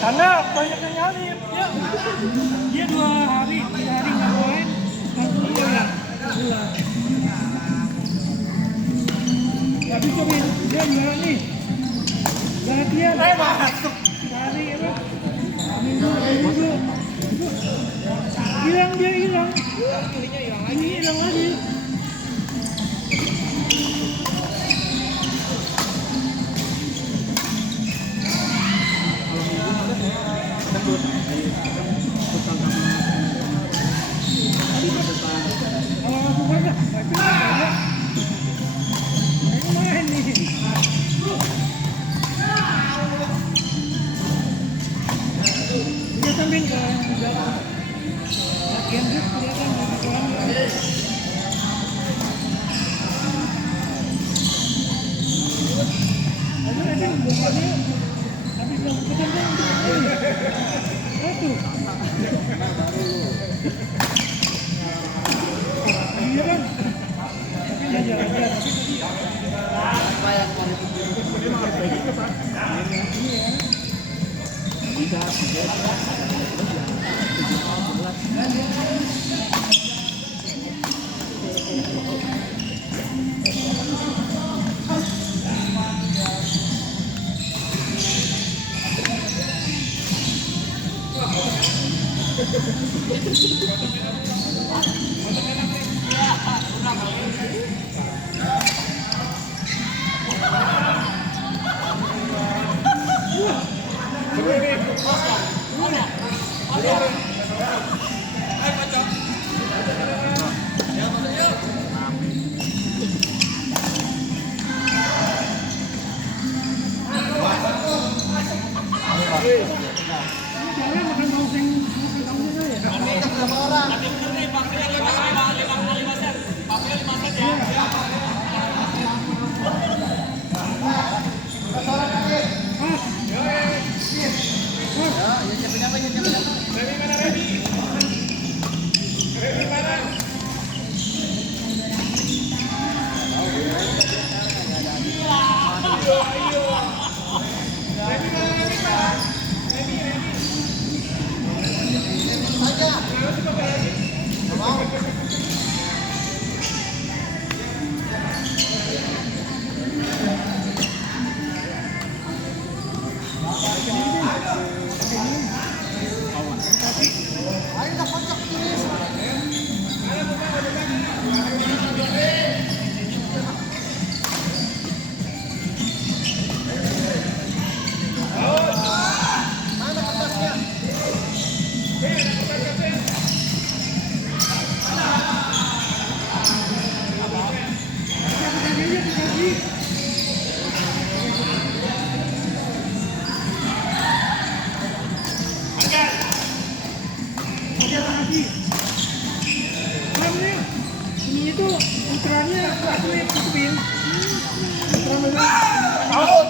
Karena banyak yang nyari ya. Dia 2 hari, 3 hari nggak main, langsung pulang. Tapi coba dia jualan nih. Latihan. Masuk. Hari apa? Minggu. Hilang dia hilang. Hilang lagi. Kalau aku banyak, main nih. Dia sambil ke jalan. Latihan dia kelihatan di kolam. Ada yang bukannya habis lalu ketemu itu. Iya kan? Tapi dia jalan-jalan. Apa yang mau itu Pak? Ini ya. Tidak. Ini itu ukurannya aku tutupin. Out.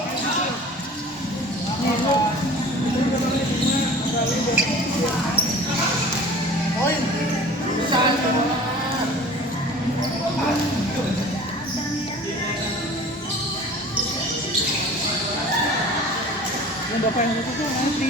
Poin. Yang bapak yang itu tuh nanti.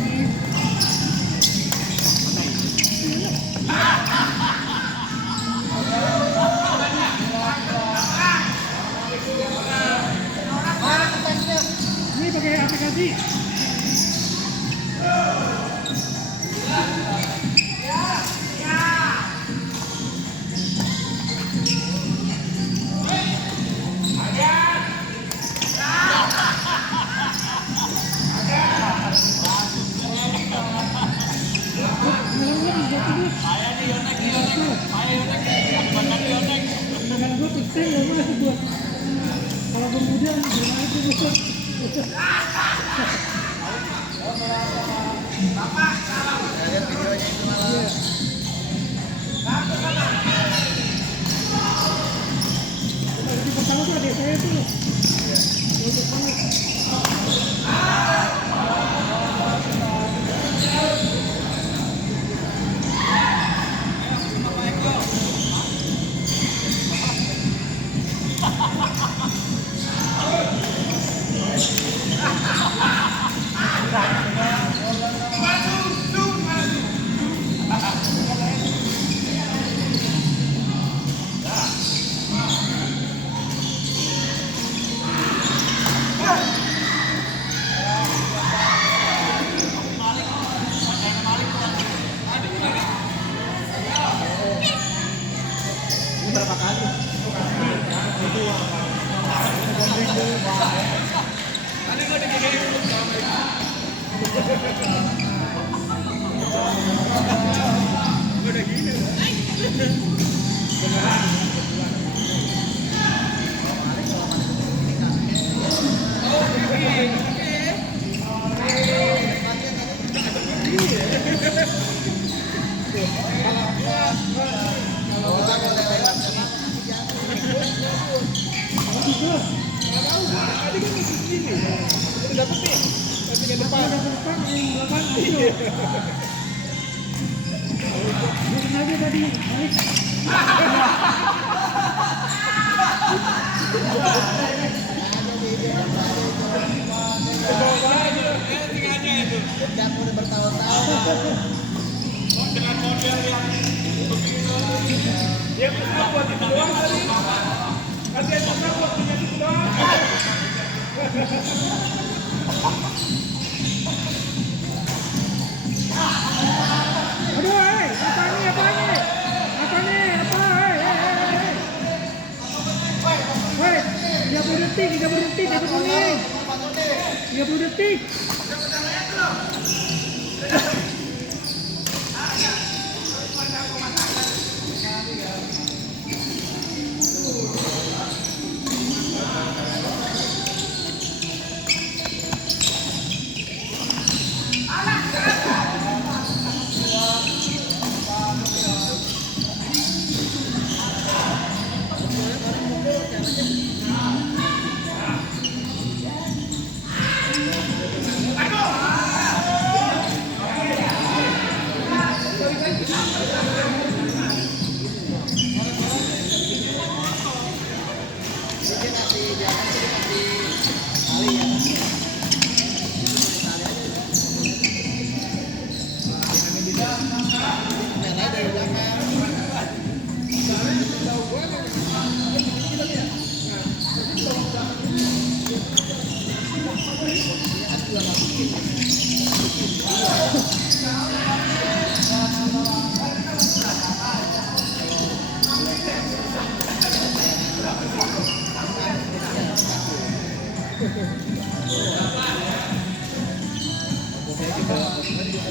lagi. Ini pakai aplikasi. Dengan gue fixing gak masuk gue. Kalau kemudian gimana itu gue. Di pertama tuh adik saya tuh. Untuk banget. Berapa kali? Tadi gue digini udah gini. Dengan model yang begitu, dia bisa buat itu doang tadi. Nanti yang bisa buat itu doang. Aduh, apa nih? Woi, 30 detik, dapat kuning. 30 detik.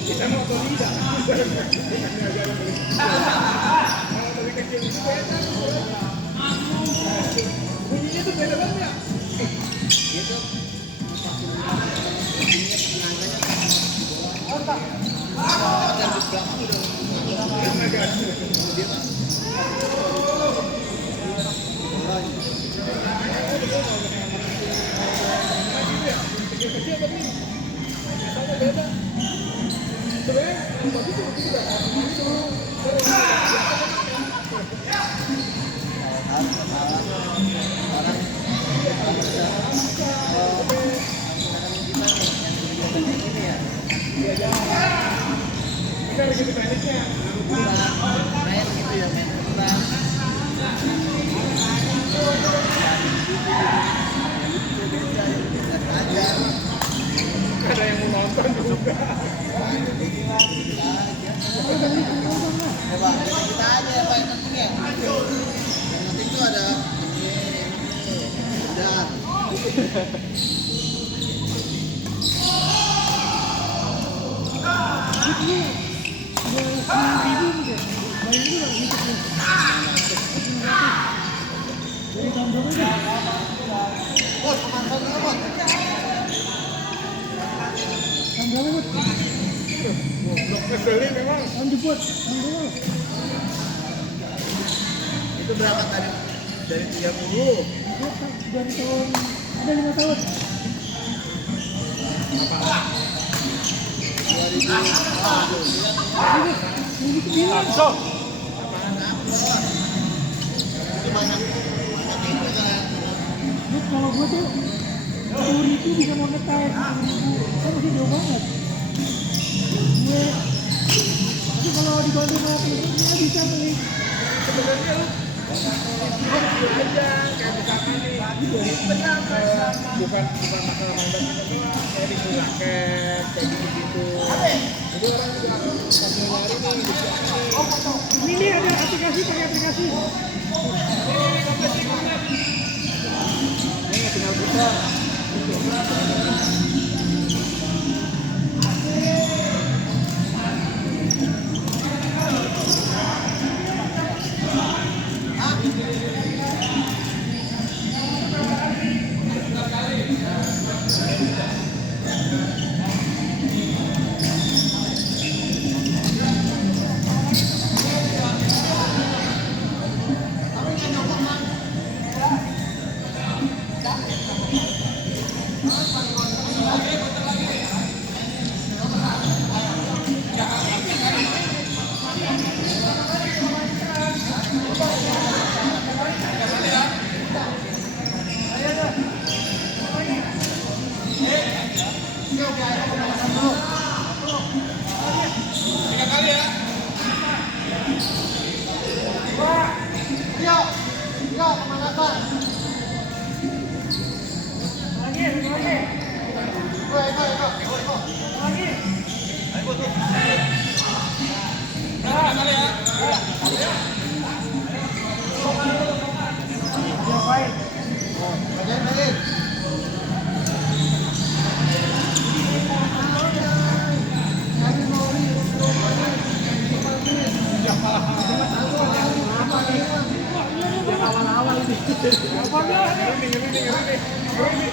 Kita mau tidak? Dari kecil itu beda. Bunyinya tuh beda banget ya. Gitu. gitu tekniknya. Main gitu ya, main kurang. Ada yang mau nonton juga. Coba kita aja apa yang penting ya. Yang penting tuh ada ini. Udah. Bos, pemantau dulu, Bos. Goblok ngeselin memang. Itu berapa tadi? Dari 30. Dari tahun ada 5 tahun. 2000. Langsung. Itu banyak itu kan. Kalau gue tuh 10.000 bisa monetize 10.000, kan masih jauh banget. Gue tapi kalau dibanding sama temennya bisa nih. Sebenarnya lu aja kayak misalkan nih bukan masalah mandat kita doang, kayak di Suraket kayak gitu-gitu. Jadi orang juga mau nyari nih di Ini ada aplikasi, pakai aplikasi. ini tinggal buka. Awal-awal ini. Ngeri nih.